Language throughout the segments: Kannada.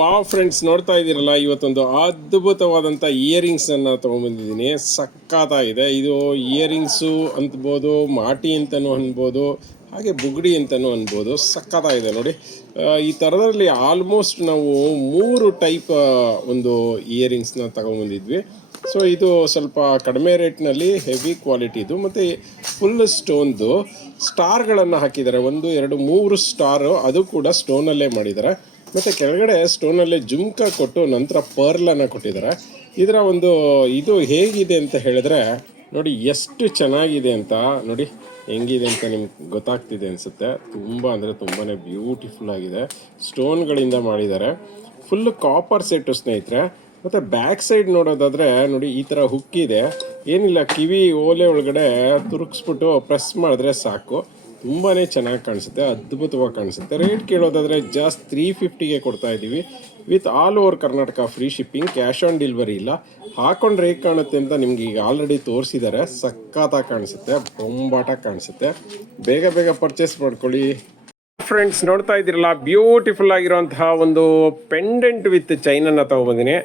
ವಾವ್ ಫ್ರೆಂಡ್ಸ್ ನೋಡ್ತಾ ಇದ್ದೀರಲ್ಲ, ಇವತ್ತೊಂದು ಅದ್ಭುತವಾದಂಥ ಇಯರಿಂಗ್ಸ್ ತೊಗೊಂಬಂದಿದ್ದೀನಿ ಸಕ್ಕತ್ತಾಗಿದೆ ಇದು ಇಯರಿಂಗ್ಸು ಅನ್ಬೋದು ಮಾಟಿ ಅಂತಲೂ ಅನ್ಬೋದು, ಹಾಗೆ ಬುಗುಡಿ ಅಂತಲೂ ಅನ್ಬೋದು ಸಕ್ಕತ್ತಾಗಿದೆ ನೋಡಿ. ಈ ಥರದಲ್ಲಿ ಆಲ್ಮೋಸ್ಟ್ ನಾವು ಮೂರು ಟೈಪ್ ಒಂದು ಇಯರಿಂಗ್ಸ್ನ ತಗೊಂಬಂದಿದ್ವಿ ಸೊ ಇದು ಸ್ವಲ್ಪ ಕಡಿಮೆ ರೇಟ್ನಲ್ಲಿ ಹೆವಿ ಕ್ವಾಲಿಟಿದು ಮತ್ತು ಫುಲ್ ಸ್ಟೋನ್ದು ಸ್ಟಾರ್ಗಳನ್ನು ಹಾಕಿದ್ದಾರೆ. ಒಂದು, ಎರಡು, ಮೂರು ಸ್ಟಾರು ಅದು ಕೂಡ ಸ್ಟೋನಲ್ಲೇ ಮಾಡಿದ್ದಾರೆ. ಮತ್ತು ಕೆಳಗಡೆ ಸ್ಟೋನಲ್ಲಿ ಜುಮ್ಕ ಕೊಟ್ಟು ನಂತರ ಪರ್ಲನ್ನು ಕೊಟ್ಟಿದ್ದಾರೆ. ಇದರ ಒಂದು ಇದು ಹೇಗಿದೆ ಅಂತ ಹೇಳಿದ್ರೆ, ನೋಡಿ ಎಷ್ಟು ಚೆನ್ನಾಗಿದೆ ಅಂತ, ನೋಡಿ ಹೆಂಗಿದೆ ಅಂತ ನಿಮ್ಗೆ ಗೊತ್ತಾಗ್ತಿದೆ ಅನಿಸುತ್ತೆ. ತುಂಬ ಅಂದರೆ ತುಂಬಾ ಬ್ಯೂಟಿಫುಲ್ ಆಗಿದೆ. ಸ್ಟೋನ್ಗಳಿಂದ ಮಾಡಿದ್ದಾರೆ. ಫುಲ್ ಕಾಪರ್ ಸೆಟ್ಟು ಸ್ನೇಹಿತರೆ. ಮತ್ತು ಬ್ಯಾಕ್ ಸೈಡ್ ನೋಡೋದಾದರೆ, ನೋಡಿ ಈ ಥರ ಹುಕ್ಕಿದೆ ಏನಿಲ್ಲ, ಕಿವಿ ಓಲೆ ಒಳಗಡೆ ತುರುಕ್ಸ್ಬಿಟ್ಟು ಪ್ರೆಸ್ ಮಾಡಿದ್ರೆ ಸಾಕು. ತುಂಬಾ ಚೆನ್ನಾಗಿ ಕಾಣಿಸುತ್ತೆ, ಅದ್ಭುತವಾಗಿ ಕಾಣಿಸುತ್ತೆ. ರೇಟ್ ಕೇಳೋದಾದರೆ ಜಸ್ಟ್ ತ್ರೀ ಫಿಫ್ಟಿಗೆ ಕೊಡ್ತಾ ಇದ್ದೀವಿ. With all over Karnataka free shipping cash on delivery ಇಲ್ಲ. ಹಾಕೊಂಡ್ರೆ ಹೇಗೆ ಕಾಣುತ್ತೆ ಅಂತ ನಿಮ್ಗೆ ಈಗ ಆಲ್ರೆಡಿ ತೋರಿಸಿದ್ದಾರೆ ಸಖತ್ತಾಗಿ ಕಾಣಿಸುತ್ತೆ, ಬೊಂಬಾಟ ಕಾಣಿಸುತ್ತೆ. ಬೇಗ ಬೇಗ ಪರ್ಚೇಸ್ ಮಾಡ್ಕೊಳ್ಳಿ. ಫ್ರೆಂಡ್ಸ್ ನೋಡ್ತಾ ಇದ್ದೀರಲ್ಲ ಬ್ಯೂಟಿಫುಲ್ ಆಗಿರುವಂತಹ ಒಂದು ಪೆಂಡೆಂಟ್ ವಿತ್ ಚೈನನ್ನು ತಗೊಬಂದಿನಿ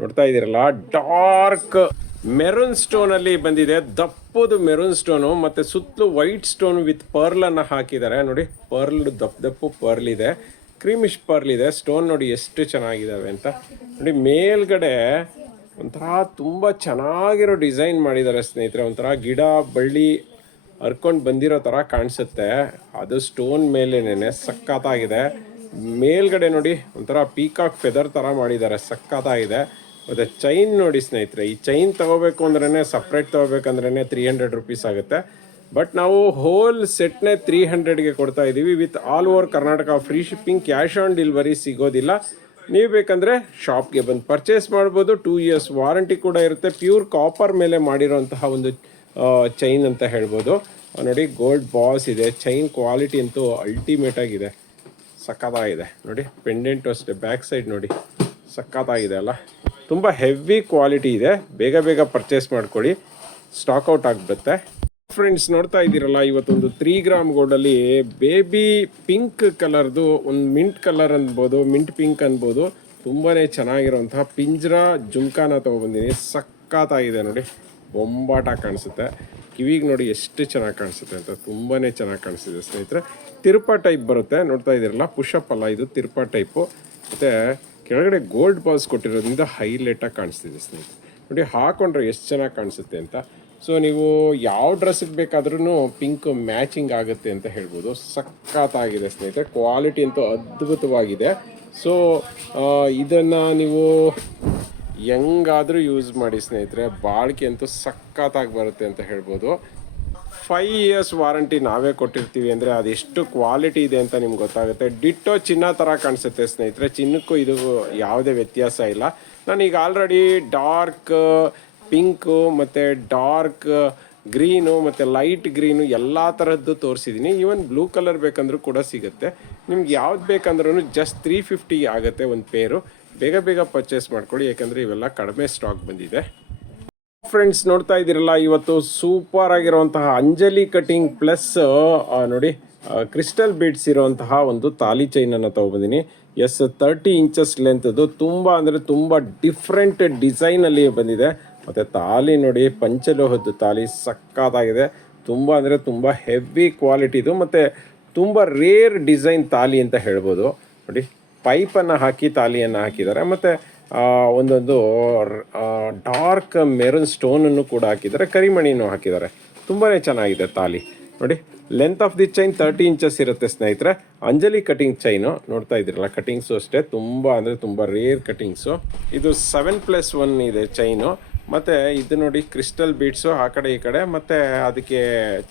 ನೋಡ್ತಾ ಇದ್ದೀರಲ್ಲ ಡಾರ್ಕ್ ಮೆರೂನ್ ಸ್ಟೋನ್ ಅಲ್ಲಿ ಬಂದಿದೆ. ದಪ್ಪದು ಮೆರೂನ್ ಸ್ಟೋನು ಮತ್ತೆ ಸುತ್ತಲೂ ವೈಟ್ ಸ್ಟೋನ್ ವಿತ್ ಪರ್ಲ್ ಅನ್ನ ಹಾಕಿದ್ದಾರೆ. ನೋಡಿ, ಪರ್ಲ್ ದಪ್ಪ ದಪ್ಪು ಪರ್ಲ್ ಇದೆ. ಕ್ರೀಮಿಶ್ ಪರ್ಲ್ ಇದೆ. ಸ್ಟೋನ್ ನೋಡಿ ಎಷ್ಟು ಚೆನ್ನಾಗಿದ್ದಾವೆ ಅಂತ. ನೋಡಿ, ಮೇಲ್ಗಡೆ ಒಂಥರ ತುಂಬ ಚೆನ್ನಾಗಿರೋ ಡಿಸೈನ್ ಮಾಡಿದ್ದಾರೆ ಸ್ನೇಹಿತರೆ. ಒಂಥರ ಗಿಡ, ಬಳ್ಳಿ ಹರ್ಕೊಂಡು ಬಂದಿರೋ ಥರ ಕಾಣಿಸುತ್ತೆ. ಅದು ಸ್ಟೋನ್ ಮೇಲೇನೆ ಸಕ್ಕತ್ತಾಗಿದೆ ಮೇಲ್ಗಡೆ ನೋಡಿ ಒಂಥರ ಪೀಕಾಕ್ ಫೆದರ್ ಥರ ಮಾಡಿದ್ದಾರೆ. ಸಕ್ಕತ್ತಾಗಿದೆ ಮತ್ತು ಚೈನ್ ನೋಡಿ ಸ್ನೇಹಿತರೆ, ಈ ಚೈನ್ ತಗೋಬೇಕು ಅಂದ್ರೆ ಸಪ್ರೇಟ್ ತೊಗೋಬೇಕಂದ್ರೇ ತ್ರೀ ಹಂಡ್ರೆಡ್ ರುಪೀಸ್ ಆಗುತ್ತೆ. ಬಟ್ ನಾವು ಹೋಲ್ ಸೆಟ್ನೇ ತ್ರೀ ಹಂಡ್ರೆಡ್ಗೆ ಕೊಡ್ತಾ ಇದ್ದೀವಿ with all over Karnataka free shipping cash on delivery ಸಿಗೋದಿಲ್ಲ. ನೀವು ಬೇಕಂದರೆ ಶಾಪ್ಗೆ ಬಂದು ಪರ್ಚೇಸ್ ಮಾಡ್ಬೋದು. ಟೂ ಇಯರ್ಸ್ ವಾರಂಟಿ ಕೂಡ ಇರುತ್ತೆ. ಪ್ಯೂರ್ ಕಾಪರ್ ಮೇಲೆ ಮಾಡಿರೋಂತಹ ಒಂದು ಚೈನ್ ಅಂತ ಹೇಳ್ಬೋದು. ನೋಡಿ ಗೋಲ್ಡ್ ಬಾಸ್ ಇದೆ. ಚೈನ್ ಕ್ವಾಲಿಟಿ ಅಂತೂ ಅಲ್ಟಿಮೇಟ್ ಆಗಿದೆ. ಸಕ್ಕತ್ತಾಗಿದೆ ನೋಡಿ ಪೆಂಡೆಂಟು ಅಷ್ಟೇ. ಬ್ಯಾಕ್ ಸೈಡ್ ನೋಡಿ. ಸಕ್ಕತ್ತಾಗಿದೆ ಅಲ್ಲ. ತುಂಬ ಹೆವಿ ಕ್ವಾಲಿಟಿ ಇದೆ. ಬೇಗ ಬೇಗ ಪರ್ಚೇಸ್ ಮಾಡ್ಕೊಳ್ಳಿ. ಸ್ಟಾಕ್ ಔಟ್ ಆಗಿಬಿಡುತ್ತೆ. ಫ್ರೆಂಡ್ಸ್ ನೋಡ್ತಾ ಇದ್ದೀರಲ್ಲ, ಇವತ್ತೊಂದು ತ್ರೀ ಗ್ರಾಮ್ ಗೋಲ್ಡಲ್ಲಿ ಬೇಬಿ ಪಿಂಕ್ ಕಲರ್ದು ಒಂದು ಮಿಂಟ್ ಕಲರ್ ಅನ್ಬೋದು ಮಿಂಟ್ ಪಿಂಕ್ ಅನ್ಬೋದು. ತುಂಬಾ ಚೆನ್ನಾಗಿರೋಂತಹ ಪಿಂಜ್ರ ಜುಮ್ಕಾನ ತೊಗೊಬಂದಿನಿ ಸಕ್ಕತ್ತಾಗಿದೆ ನೋಡಿ. ಬೊಂಬಾಟ ಕಾಣಿಸುತ್ತೆ. ಕಿವಿಗೆ ನೋಡಿ ಎಷ್ಟು ಚೆನ್ನಾಗಿ ಕಾಣಿಸುತ್ತೆ ಅಂತ. ತುಂಬಾ ಚೆನ್ನಾಗಿ ಕಾಣಿಸ್ತಿದೆ ಸ್ನೇಹಿತರೆ. ತಿರುಪ ಟೈಪ್ ಬರುತ್ತೆ. ನೋಡ್ತಾ ಇದ್ದೀರಲ್ಲ ಪುಷಪ್ ಅಲ್ಲ ಇದು, ತಿರುಪ ಟೈಪು ಮತ್ತು ಕೆಳಗಡೆ ಗೋಲ್ಡ್ ಬಾಲ್ಸ್ ಕೊಟ್ಟಿರೋದ್ರಿಂದ ಹೈಲೈಟಾಗಿ ಕಾಣಿಸ್ತಿದೆ ಸ್ನೇಹಿತರೆ. ನೋಡಿ, ಹಾಕೊಂಡ್ರೆ ಎಷ್ಟು ಚೆನ್ನಾಗಿ ಕಾಣಿಸುತ್ತೆ ಅಂತ. ಸೊ ನೀವು ಯಾವ ಡ್ರೆಸ್ಸಿಗೆ ಬೇಕಾದ್ರೂ ಪಿಂಕ್ ಮ್ಯಾಚಿಂಗ್ ಆಗುತ್ತೆ ಅಂತ ಹೇಳ್ಬೋದು. ಸಖತ್ತಾಗಿದೆ ಸ್ನೇಹಿತರೆ. ಕ್ವಾಲಿಟಿ ಅಂತೂ ಅದ್ಭುತವಾಗಿದೆ. ಸೊ ಇದನ್ನು ನೀವು ಹೆಂಗಾದರೂ ಯೂಸ್ ಮಾಡಿ ಸ್ನೇಹಿತರೆ. ಬಾಳಿಕೆ ಅಂತೂ ಸಖತ್ತಾಗಿ ಬರುತ್ತೆ ಅಂತ ಹೇಳ್ಬೋದು. ಫೈವ್ ಇಯರ್ಸ್ ವಾರಂಟಿ ನಾವೇ ಕೊಟ್ಟಿರ್ತೀವಿ ಅಂದರೆ ಅದೆಷ್ಟು ಕ್ವಾಲಿಟಿ ಇದೆ ಅಂತ ನಿಮ್ಗೆ ಗೊತ್ತಾಗುತ್ತೆ. ಡಿಟ್ಟೋ ಚಿನ್ನ ಥರ ಕಾಣಿಸುತ್ತೆ ಸ್ನೇಹಿತರೆ. ಚಿನ್ನಕ್ಕೂ ಇದು ಯಾವುದೇ ವ್ಯತ್ಯಾಸ ಇಲ್ಲ. ನಾನೀಗ ಆಲ್ರೆಡಿ ಡಾರ್ಕ್ ಪಿಂಕು ಮತ್ತು ಡಾರ್ಕ್ ಗ್ರೀನು ಮತ್ತು ಲೈಟ್ ಗ್ರೀನು ಎಲ್ಲ ಥರದ್ದು ತೋರಿಸಿದ್ದೀನಿ ಈವನ್ ಬ್ಲೂ ಕಲರ್ ಬೇಕಂದ್ರೂ ಕೂಡ ಸಿಗುತ್ತೆ. ನಿಮ್ಗೆ ಯಾವ್ದು ಬೇಕಂದ್ರೂ ಜಸ್ಟ್ ತ್ರೀ ಫಿಫ್ಟಿ ಆಗುತ್ತೆ ಒಂದು ಪೇರು ಬೇಗ ಬೇಗ ಪರ್ಚೇಸ್ ಮಾಡ್ಕೊಳ್ಳಿ. ಯಾಕಂದರೆ ಇವೆಲ್ಲ ಕಡಿಮೆ ಸ್ಟಾಕ್ ಬಂದಿದೆ. ಫ್ರೆಂಡ್ಸ್ ನೋಡ್ತಾ ಇದ್ದೀರಲ್ಲ, ಇವತ್ತು ಸೂಪರ್ ಆಗಿರುವಂತಹ ಅಂಜಲಿ ಕಟಿಂಗ್ ಪ್ಲಸ್ ನೋಡಿ ಕ್ರಿಸ್ಟಲ್ ಬೀಡ್ಸ್ ಇರುವಂತಹ ಒಂದು ತಾಲಿ ಚೈನನ್ನು ತೊಗೊಬಂದಿನಿ ಎಸ್ ತರ್ಟಿ ಇಂಚಸ್ ಲೆಂತದ್ದು ತುಂಬ ಅಂದರೆ ತುಂಬ ಡಿಫ್ರೆಂಟ್ ಡಿಸೈನಲ್ಲಿ ಬಂದಿದೆ. ಮತ್ತು ತಾಲಿ ನೋಡಿ ಪಂಚಲೋಹದ್ದು ತಾಲಿ ಸಕ್ಕತ್ತಾಗಿದೆ ತುಂಬ ಅಂದರೆ ತುಂಬ ಹೆವಿ ಕ್ವಾಲಿಟಿದು ಮತ್ತು ತುಂಬ ರೇರ್ ಡಿಸೈನ್ ತಾಲಿ ಅಂತ ಹೇಳ್ಬೋದು. ನೋಡಿ ಪೈಪನ್ನು ಹಾಕಿ, ತಾಲಿಯನ್ನು ಹಾಕಿದ್ದಾರೆ. ಮತ್ತು ಒಂದೊಂದು ಡಾರ್ಕ್ ಮೆರೂನ್ ಸ್ಟೋನನ್ನು ಕೂಡ ಹಾಕಿದ್ದಾರೆ. ಕರಿಮಣಿನೂ ಹಾಕಿದ್ದಾರೆ. ತುಂಬಾ ಚೆನ್ನಾಗಿದೆ ತಾಲಿ. ನೋಡಿ length of the chain thirty inches ಇರುತ್ತೆ ಸ್ನೇಹಿತರೆ. ಅಂಜಲಿ ಕಟಿಂಗ್ ಚೈನು ನೋಡ್ತಾ ಇದ್ದೀರಲ್ಲ ಕಟಿಂಗ್ಸು ಅಷ್ಟೇ. ತುಂಬ ಅಂದರೆ ತುಂಬ ರೇರ್ ಕಟಿಂಗ್ಸು ಇದು ಸೆವೆನ್ ಪ್ಲಸ್ ಒನ್ ಇದೆ ಚೈನು ಮತ್ತು ಇದು ನೋಡಿ ಕ್ರಿಸ್ಟಲ್ ಬೀಡ್ಸು ಆ ಕಡೆ ಈ ಕಡೆ, ಮತ್ತೆ ಅದಕ್ಕೆ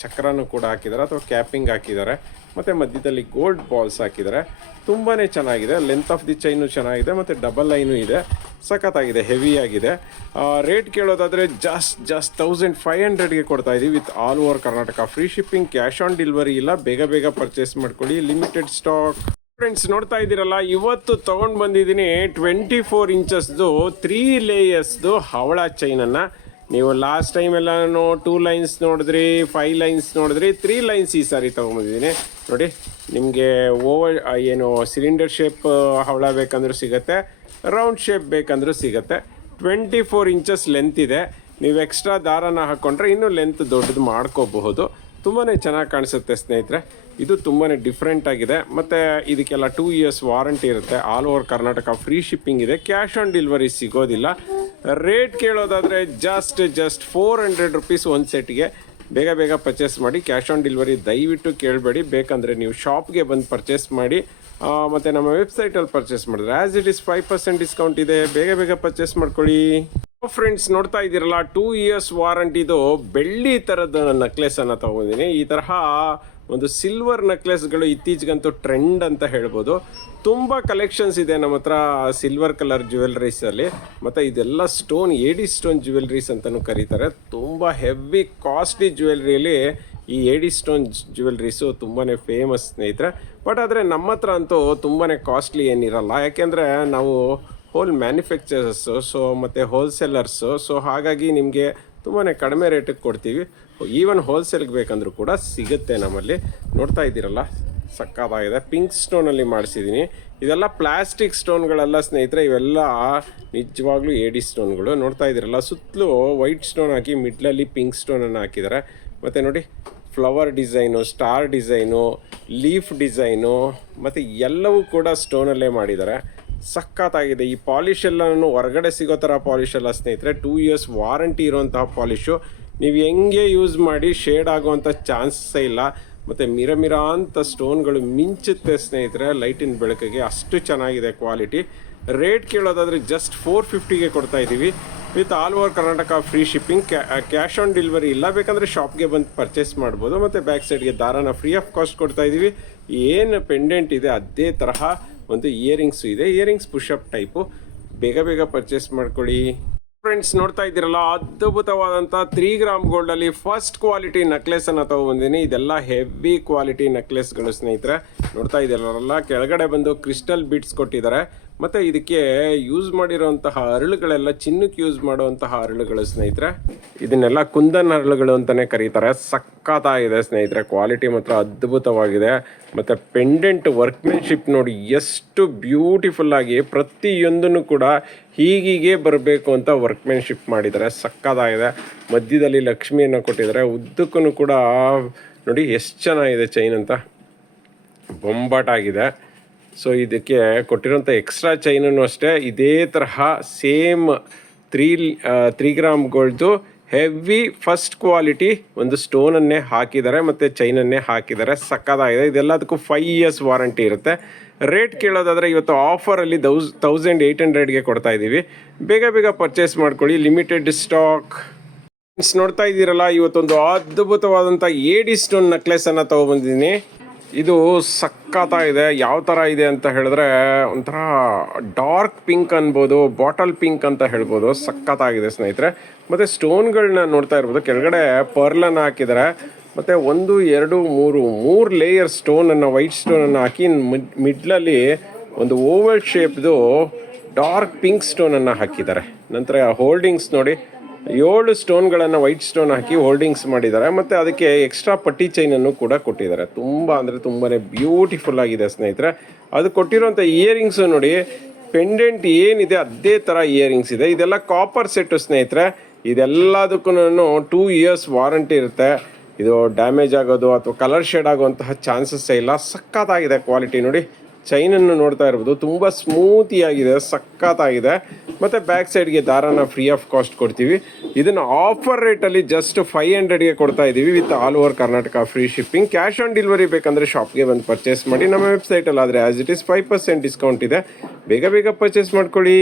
ಚಕ್ರನೂ ಕೂಡ ಹಾಕಿದ್ದಾರೆ, ಅಥವಾ ಕ್ಯಾಪಿಂಗ್ ಹಾಕಿದ್ದಾರೆ, ಮತ್ತು ಮಧ್ಯದಲ್ಲಿ ಗೋಲ್ಡ್ ಬಾಲ್ಸ್ ಹಾಕಿದ್ದಾರೆ. ತುಂಬಾ ಚೆನ್ನಾಗಿದೆ ಲೆಂತ್ ಆಫ್ ದಿ ಚೈನು ಚೆನ್ನಾಗಿದೆ, ಮತ್ತು ಡಬಲ್ ಲೈನು ಇದೆ. ಸಖತ್ತಾಗಿದೆ ಹೆವಿ ಆಗಿದೆ. ರೇಟ್ ಕೇಳೋದಾದರೆ ಜಸ್ಟ್ ಜಸ್ಟ್ ತೌಸಂಡ್ ಫೈವ್ ಹಂಡ್ರೆಡ್ಗೆ ಕೊಡ್ತಾ ಇದ್ದೀವಿ with all over Karnataka free shipping cash on delivery ಇಲ್ಲ, ಬೇಗ ಬೇಗ ಪರ್ಚೇಸ್ ಮಾಡ್ಕೊಳ್ಳಿ ಲಿಮಿಟೆಡ್ ಸ್ಟಾಕ್ ಫ್ರೆಂಡ್ಸ್ ನೋಡ್ತಾ ಇದ್ದೀರಲ್ಲ, ಇವತ್ತು ತಗೊಂಡು ಬಂದಿದ್ದೀನಿ ಟ್ವೆಂಟಿ ಫೋರ್ ಇಂಚಸ್ದು ತ್ರೀ ಲೇಯರ್ಸ್ದು ಹವಳ ಚೈನನ್ನು ನೀವು ಲಾಸ್ಟ್ ಟೈಮ್ ಎಲ್ಲಾನು ಟೂ ಲೈನ್ಸ್ ನೋಡಿದ್ರಿ ಫೈವ್ ಲೈನ್ಸ್ ನೋಡಿದ್ರಿ ತ್ರೀ ಲೈನ್ಸ್ ಈ ಸಾರಿ ತೊಗೊಂಬಂದಿದ್ದೀನಿ ನೋಡಿ, ನಿಮಗೆ ಓವರ್ ಏನು ಸಿಲಿಂಡರ್ ಶೇಪ್ ಹವಳ ಬೇಕಂದ್ರೂ ಸಿಗುತ್ತೆ ರೌಂಡ್ ಶೇಪ್ ಬೇಕಂದ್ರೂ ಸಿಗುತ್ತೆ. ಟ್ವೆಂಟಿ ಫೋರ್ ಇಂಚಸ್ ಲೆಂತ್ ಇದೆ. ನೀವು ಎಕ್ಸ್ಟ್ರಾ ದಾರನ ಹಾಕ್ಕೊಂಡ್ರೆ ಇನ್ನೂ ಲೆಂತ್ ದೊಡ್ಡದು ಮಾಡ್ಕೋಬಹುದು. ತುಂಬಾ ಚೆನ್ನಾಗಿ ಕಾಣಿಸುತ್ತೆ ಸ್ನೇಹಿತರೆ. ಇದು ತುಂಬಾ ಡಿಫ್ರೆಂಟ್ ಆಗಿದೆ. ಮತ್ತು ಇದಕ್ಕೆಲ್ಲ ಟೂ ಇಯರ್ಸ್ ವಾರಂಟಿ ಇರುತ್ತೆ. All over Karnataka free shipping ಇದೆ. ಕ್ಯಾಶ್ ಆನ್ ಡೆಲಿವರಿ ಸಿಗೋದಿಲ್ಲ. Rate ಕೇಳೋದಾದರೆ just just four hundred rupees ಒಂದು ಸೆಟ್ಗೆ ಬೇಗ ಬೇಗ ಪರ್ಚೇಸ್ ಮಾಡಿ ಕ್ಯಾಶ್ ಆನ್ ಡೆಲಿವರಿ ದಯವಿಟ್ಟು ಕೇಳಬೇಡಿ. ಬೇಕಂದರೆ ನೀವು ಶಾಪ್ಗೆ ಬಂದು ಪರ್ಚೇಸ್ ಮಾಡಿ ಮತ್ತು ನಮ್ಮ ವೆಬ್ಸೈಟಲ್ಲಿ ಪರ್ಚೇಸ್ ಮಾಡಿದ್ರೆ. As it is five percent discount ಇದೆ. ಬೇಗ ಬೇಗ ಪರ್ಚೇಸ್ ಮಾಡ್ಕೊಳ್ಳಿ. ಫ್ರೆಂಡ್ಸ್ ನೋಡ್ತಾ ಇದ್ದೀರಲ್ಲ ಟೂ ಇಯರ್ಸ್ ವಾರಂಟಿದು ಬೆಳ್ಳಿ ಥರದ ನೆಕ್ಲೆಸ್ ತೊಗೊಂಡಿದ್ದೀನಿ ತಗೊಂಡಿದ್ದೀನಿ. ಈ ತರಹ ಒಂದು ಸಿಲ್ವರ್ ನೆಕ್ಲೆಸ್ಗಳು ಇತ್ತೀಚೆಗಂತೂ ಟ್ರೆಂಡ್ ಅಂತ ಹೇಳ್ಬೋದು. ತುಂಬ ಕಲೆಕ್ಷನ್ಸ್ ಇದೆ ನಮ್ಮ ಹತ್ರ ಸಿಲ್ವರ್ ಕಲರ್ ಜ್ಯುವೆಲ್ರೀಸಲ್ಲಿ ಮತ್ತು ಇದೆಲ್ಲ ಸ್ಟೋನ್ ಏಡಿ ಸ್ಟೋನ್ ಜ್ಯುವೆಲ್ರೀಸ್ ಅಂತಲೂ ಕರೀತಾರೆ. ತುಂಬ ಹೆವಿ ಕಾಸ್ಟ್ಲಿ ಜ್ಯುವೆಲ್ರಿಯಲ್ಲಿ ಈ ಏಡಿ ಸ್ಟೋನ್ ಜ್ಯುವೆಲ್ರೀಸು ತುಂಬಾ ಫೇಮಸ್ ಸ್ನೇಹಿತರೆ. ಬಟ್ ಆದರೆ ನಮ್ಮ ಹತ್ರ ಅಂತೂ ತುಂಬಾ ಕಾಸ್ಟ್ಲಿ ಏನಿರಲ್ಲ. ಯಾಕೆಂದರೆ ನಾವು ಹೋಲ್ ಮ್ಯಾನುಫ್ಯಾಕ್ಚರರ್ಸು ಸೊ ಮತ್ತು ಹೋಲ್ಸೇಲರ್ಸು ಸೊ ಹಾಗಾಗಿ ನಿಮಗೆ ತುಂಬಾ ಕಡಿಮೆ ರೇಟಿಗೆ ಕೊಡ್ತೀವಿ. ಈವನ್ ಹೋಲ್ಸೇಲ್ಗೆ ಬೇಕಂದ್ರೂ ಕೂಡ ಸಿಗುತ್ತೆ ನಮ್ಮಲ್ಲಿ. ನೋಡ್ತಾ ಇದ್ದೀರಲ್ಲ, ಸಕ್ಕತ್ತಾಗಿದೆ. ಪಿಂಕ್ ಸ್ಟೋನಲ್ಲಿ ಮಾಡಿಸಿದ್ದೀನಿ. ಇದೆಲ್ಲ ಪ್ಲಾಸ್ಟಿಕ್ ಸ್ಟೋನ್ಗಳೆಲ್ಲ ಸ್ನೇಹಿತರೆ, ಇವೆಲ್ಲ ನಿಜವಾಗ್ಲೂ ಏಡಿ ಸ್ಟೋನ್ಗಳು ನೋಡ್ತಾ ಇದ್ದೀರಲ್ಲ, ಸುತ್ತಲೂ ವೈಟ್ ಸ್ಟೋನ್ ಹಾಕಿ ಮಿಡ್ಲಲ್ಲಿ ಪಿಂಕ್ ಸ್ಟೋನನ್ನು ಹಾಕಿದ್ದಾರೆ. ಮತ್ತು ನೋಡಿ flower design star design leaf design ಮತ್ತು ಎಲ್ಲವೂ ಕೂಡ ಸ್ಟೋನಲ್ಲೇ ಮಾಡಿದ್ದಾರೆ. ಸಖತ್ತಾಗಿದೆ. ಈ ಪಾಲಿಶ್ ಎಲ್ಲನೂ ಹೊರಗಡೆ ಸಿಗೋ ಥರ ಪಾಲಿಶ್ ಎಲ್ಲ ಸ್ನೇಹಿತರೆ ಟೂ ಇಯರ್ಸ್ ವಾರಂಟಿ ಇರುವಂತಹ ಪಾಲಿಶು. ನೀವು ಹೆಂಗೆ ಯೂಸ್ ಮಾಡಿ ಶೇಡ್ ಆಗುವಂಥ ಚಾನ್ಸೇ ಇಲ್ಲ. ಮತ್ತು ಮಿರ ಮಿರ ಅಂತ ಸ್ಟೋನ್ಗಳು ಮಿಂಚುತ್ತೆ ಸ್ನೇಹಿತರೆ ಲೈಟಿನ ಬೆಳಕಿಗೆ ಅಷ್ಟು ಚೆನ್ನಾಗಿದೆ ಕ್ವಾಲಿಟಿ ರೇಟ್ ಕೇಳೋದಾದರೆ ಜಸ್ಟ್ ಫೋರ್ ಫಿಫ್ಟಿಗೆ ಕೊಡ್ತಾ ಇದ್ದೀವಿ. With all over Karnataka free shipping cash on delivery ಇಲ್ಲ. ಬೇಕಂದರೆ ಶಾಪ್ಗೆ ಬಂದು ಪರ್ಚೇಸ್ ಮಾಡ್ಬೋದು. ಮತ್ತು ಬ್ಯಾಕ್ ಸೈಡ್ಗೆ ದಾರಾನ ಫ್ರೀ ಆಫ್ ಕಾಸ್ಟ್ ಕೊಡ್ತಾ ಇದ್ದೀವಿ. ಏನು ಪೆಂಡೆಂಟ್ ಇದೆ, ಅದೇ ತರಹ. ಒಂದು ಇಯರಿಂಗ್ಸು ಇದೆ ಇಯರಿಂಗ್ಸ್ ಪುಷಪ್ ಟೈಪು ಬೇಗ ಬೇಗ ಪರ್ಚೇಸ್ ಮಾಡ್ಕೊಳ್ಳಿ. ಫ್ರೆಂಡ್ಸ್ ನೋಡ್ತಾ ಇದ್ದೀರಲ್ಲ ಅದ್ಭುತವಾದಂಥ ತ್ರೀ ಗ್ರಾಮ್ ಗೋಲ್ಡಲ್ಲಿ ಫಸ್ಟ್ ಕ್ವಾಲಿಟಿ ನೆಕ್ಲೆಸನ್ನು ತೊಗೊಬಂದಿನಿ. ಇದೆಲ್ಲ ಹೆವಿ ಕ್ವಾಲಿಟಿ ನೆಕ್ಲೆಸ್ಗಳು ಸ್ನೇಹಿತರೆ. ನೋಡ್ತಾ ಇದ್ದೀರಲ್ಲ, ಕೆಳಗಡೆ ಬಂದು ಕ್ರಿಸ್ಟಲ್ ಬಿಟ್ಸ್ ಕೊಟ್ಟಿದ್ದಾರೆ. ಮತ್ತು ಇದಕ್ಕೆ ಯೂಸ್ ಮಾಡಿರೋಂತಹ ಅರಳುಗಳೆಲ್ಲ ಚಿನ್ನಕ್ಕೆ ಯೂಸ್ ಮಾಡುವಂತಹ ಅರಳುಗಳು ಸ್ನೇಹಿತರೆ. ಇದನ್ನೆಲ್ಲ ಕುಂದನ್ ಅರಳುಗಳು ಅಂತಲೇ ಕರೀತಾರೆ. ಸಕ್ಕತ್ತಾಗಿದೆ ಸ್ನೇಹಿತರೆ. ಕ್ವಾಲಿಟಿ ಮಾತ್ರ ಅದ್ಭುತವಾಗಿದೆ. ಮತ್ತು ಪೆಂಡೆಂಟ್ ವರ್ಕ್ಮೆನ್ಶಿಪ್ ನೋಡಿ ಎಷ್ಟು ಬ್ಯೂಟಿಫುಲ್ ಆಗಿ ಪ್ರತಿಯೊಂದನ್ನು ಕೂಡ ಹೀಗೀಗೆ ಬರಬೇಕು ಅಂತ ವರ್ಕ್ಮೆನ್ಶಿಪ್ ಮಾಡಿದ್ದಾರೆ. ಸಕ್ಕತ್ತಾಗಿದೆ ಮಧ್ಯದಲ್ಲಿ ಲಕ್ಷ್ಮಿಯನ್ನು ಕೊಟ್ಟಿದ್ದಾರೆ. ಉದ್ದಕ್ಕೂ ಕೂಡ ನೋಡಿ ಎಷ್ಟು ಚೆನ್ನಾಗಿದೆ ಚೈನ್ ಅಂತ. ಬೊಂಬಾಟಾಗಿದೆ. ಸೊ ಇದಕ್ಕೆ ಕೊಟ್ಟಿರೋಂಥ ಎಕ್ಸ್ಟ್ರಾ ಚೈನೂ ಅಷ್ಟೇ ಇದೇ ತರಹ ಸೇಮ್ ತ್ರೀ ತ್ರೀ ಗ್ರಾಮ್ಗಳ್ದು ಹೆವಿ ಫಸ್ಟ್ ಕ್ವಾಲಿಟಿ ಒಂದು ಸ್ಟೋನನ್ನೇ ಹಾಕಿದ್ದಾರೆ ಮತ್ತು ಚೈನನ್ನೇ ಹಾಕಿದ್ದಾರೆ. ಸಕ್ಕತ್ತಾಗಿದೆ. ಇದೆಲ್ಲದಕ್ಕೂ ಫೈವ್ ಇಯರ್ಸ್ ವಾರಂಟಿ ಇರುತ್ತೆ. ರೇಟ್ ಕೇಳೋದಾದರೆ ಇವತ್ತು ಆಫರಲ್ಲಿ ದೌಸ್ ತೌಸಂಡ್ ಏಯ್ಟ್ ಹಂಡ್ರೆಡ್ಗೆ ಕೊಡ್ತಾ ಇದ್ದೀವಿ. ಬೇಗ ಬೇಗ ಪರ್ಚೇಸ್ ಮಾಡ್ಕೊಳ್ಳಿ. ಲಿಮಿಟೆಡ್ ಸ್ಟಾಕ್ ನೋಡ್ತಾ ಇದ್ದೀರಲ್ಲ, ಇವತ್ತೊಂದು ಅದ್ಭುತವಾದಂಥ ಏಡಿ ಸ್ಟೋನ್ ನೆಕ್ಲೆಸನ್ನು ತೊಗೊಬಂದಿದ್ದೀನಿ ಇದು ಸಕ್ಕತ್ತಾಗಿದೆ ಯಾವ ಥರ ಇದೆ ಅಂತ ಹೇಳಿದ್ರೆ ಒಂಥರ ಡಾರ್ಕ್ ಪಿಂಕ್ ಅನ್ಬೋದು, ಬಾಟಲ್ ಪಿಂಕ್ ಅಂತ ಹೇಳ್ಬೋದು. ಸಖತ್ತಾಗಿದೆ ಸ್ನೇಹಿತರೆ. ಮತ್ತು ಸ್ಟೋನ್ಗಳನ್ನ ನೋಡ್ತಾ ಇರ್ಬೋದು. ಕೆಳಗಡೆ ಪರ್ಲನ್ನು ಹಾಕಿದ್ದಾರೆ. ಮತ್ತು ಒಂದು, ಎರಡು, ಮೂರು ಮೂರು ಲೇಯರ್ ಸ್ಟೋನನ್ನು ವೈಟ್ ಸ್ಟೋನನ್ನು ಹಾಕಿ ಮಿಡ್, ಮಿಡ್ಲಲ್ಲಿ ಒಂದು ಓವಲ್ ಶೇಪ್ದು ಡಾರ್ಕ್ ಪಿಂಕ್ ಸ್ಟೋನನ್ನು ಹಾಕಿದ್ದಾರೆ. ನಂತರ ಹೋಲ್ಡಿಂಗ್ಸ್ ನೋಡಿ. ಏಳು ಸ್ಟೋನ್ಗಳನ್ನು ವೈಟ್ ಸ್ಟೋನ್ ಹಾಕಿ ಹೋಲ್ಡಿಂಗ್ಸ್ ಮಾಡಿದ್ದಾರೆ. ಮತ್ತು ಅದಕ್ಕೆ ಎಕ್ಸ್ಟ್ರಾ ಪಟ್ಟಿ ಚೈನನ್ನು ಕೂಡ ಕೊಟ್ಟಿದ್ದಾರೆ. ತುಂಬ ಅಂದರೆ ತುಂಬಾ ಬ್ಯೂಟಿಫುಲ್ ಆಗಿದೆ ಸ್ನೇಹಿತರೆ. ಅದು ಕೊಟ್ಟಿರುವಂಥ ಇಯರಿಂಗ್ಸು ನೋಡಿ ಪೆಂಡೆಂಟ್ ಏನಿದೆ ಅದೇ ಥರ ಇಯರಿಂಗ್ಸ್ ಇದೆ. ಇದೆಲ್ಲ ಕಾಪರ್ ಸೆಟ್ಟು ಸ್ನೇಹಿತರೆ. ಇದೆಲ್ಲದಕ್ಕೂ ಟೂ ಇಯರ್ಸ್ ವಾರಂಟಿ ಇರುತ್ತೆ. ಇದು ಡ್ಯಾಮೇಜ್ ಆಗೋದು ಅಥವಾ ಕಲರ್ ಶೇಡ್ ಆಗುವಂತಹ ಚಾನ್ಸಸ್ಸೇ ಇಲ್ಲ. ಸಖತ್ತಾಗಿದೆ ಕ್ವಾಲಿಟಿ ನೋಡಿ. ಚೈನನ್ನು ನೋಡ್ತಾ ಇರ್ಬೋದು. ತುಂಬ ಸ್ಮೂತಿಯಾಗಿದೆ ಸಖತ್ತಾಗಿದೆ. ಮತ್ತು ಬ್ಯಾಕ್ ಸೈಡ್ಗೆ ದಾರಾನ ಫ್ರೀ ಆಫ್ ಕಾಸ್ಟ್ ಕೊಡ್ತೀವಿ. ಇದನ್ನು ಆಫರ್ ರೇಟಲ್ಲಿ ಜಸ್ಟ್ ಫೈವ್ ಹಂಡ್ರೆಡ್ಗೆ ಕೊಡ್ತಾ ಇದ್ದೀವಿ with all over Karnataka free shipping cash on delivery ಬೇಕಂದರೆ ಶಾಪ್ಗೆ ಬಂದು ಪರ್ಚೇಸ್ ಮಾಡಿ. ನಮ್ಮ ವೆಬ್ಸೈಟಲ್ಲಿ ಆದರೆ as it is five percent discount ಇದೆ. ಬೇಗ ಬೇಗ ಪರ್ಚೇಸ್ ಮಾಡ್ಕೊಳ್ಳಿ.